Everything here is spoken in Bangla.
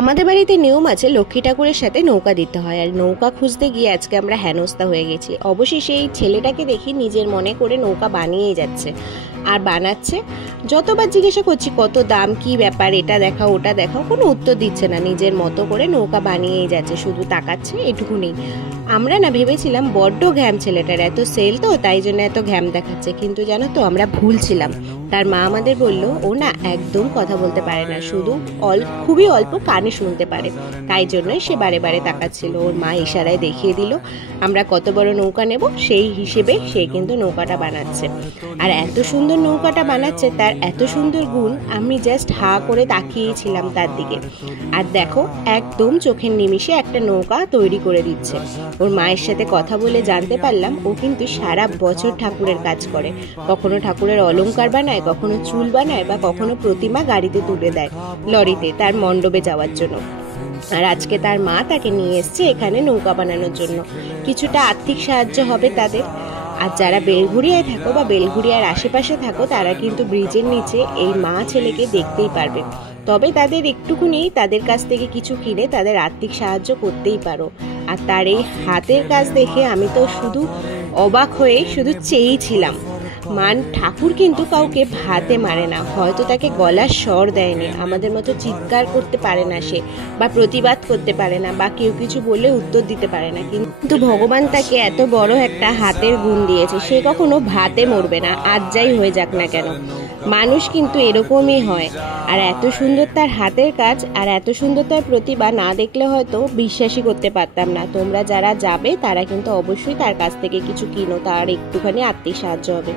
আমাদের বাড়িতে নিয়ম আছে লক্ষ্মী ঠাকুরের সাথে নৌকা দিতে হয়, আর নৌকা খুঁজতে গিয়ে আজকে আমরা হেনস্থা হয়ে গেছি। অবশেষে এই ছেলেটাকে দেখি নিজের মনে করে নৌকা বানিয়েই যাচ্ছে আর বানাচ্ছে। যতবার জিজ্ঞাসা করছি কত দাম, কি ব্যাপার, এটা দেখাও ওটা দেখাও, কোনো উত্তর দিচ্ছে না। নিজের মতো করে নৌকা বানিয়েই যাচ্ছে, শুধু তাকাচ্ছে, এটুকুনি। আমরা না ভেবেছিলাম বড্ড ঘ্যাম ছেলেটার, এত সেল তো তাই জন্য এত ঘ্যাম দেখাচ্ছে, কিন্তু জানো তো আমরা ভুল ছিলাম। তার মা আমাদের বলল ও না একদম কথা বলতে পারে না, শুধু খুবই অল্প কানে শুনতে পারে, তাই জন্যই সে বারে বারে তাকাচ্ছিল। ওর মা ইশারায় দেখিয়ে দিল আমরা কত বড় নৌকা নেব, সেই হিসেবে সে কিন্তু নৌকাটা বানাচ্ছে। আর এত সুন্দর নৌকাটা বানাচ্ছে, তার এত সুন্দর গুণ, আমি জাস্ট হা করে তাকিয়েছিলাম তার দিকে। আর দেখো একদম চোখের নিমিষে একটা নৌকা তৈরি করে দিচ্ছে। ওর মায়ের সাথে কথা বলে জানতে পারলাম ও কিন্তু সারা বছর ঠাকুরের কাজ করে। কখনো ঠাকুরের অলংকার বানায়, কখনো চুল বানায়, বা কখনো প্রতিমা গাড়িতে তুলে দেয় লরিতে তার মণ্ডপে যাওয়ার জন্য। আর আজকে তার মা তাকে নিয়ে এসছে এখানে নৌকা বানানোর জন্য। কিছুটা আর্থিক সাহায্য হবে তাদের। আর যারা বেলঘুরিয়ায় থাকো বা বেলঘুরিয়ার আশেপাশে থাকো, তারা কিন্তু ব্রিজের নিচে এই মা ছেলেকে দেখতেই পারবে। তবে তাদের একটুকুনি তাদের কাছ থেকে কিছু কিনে তাদের আর্থিক সাহায্য করতেই পারো। আর তার এই হাতের কাজ দেখে আমি তো শুধু অবাক হয়ে শুধু চেয়েছিলাম। ঠাকুর কিন্তু কাউকে ভাতে মারে না, হয়তো তাকে গলার স্বর দেয়নি, আমাদের মতো চিৎকার করতে পারে না সে, বা প্রতিবাদ করতে পারে না, বা কেউ কিছু বললে উত্তর দিতে পারে না, কিন্তু ভগবান তাকে এত বড় একটা হাতের গুণ দিয়েছে, সে কখনো ভাতে মরবে না, আজ যাই হয়ে যাক না কেন। মানুষ কিন্তু এরকমই হয়। আর এত সুন্দর তার হাতের কাজ, আর এত সুন্দর তার প্রতিভা, না দেখলে হয়তো বিশ্বাসই করতে পারতাম না। তোমরা যারা যাবে তারা কিন্তু অবশ্যই তার কাছ থেকে কিছু কিনো, তার একটুখানি আর্থিক সাহায্য হবে।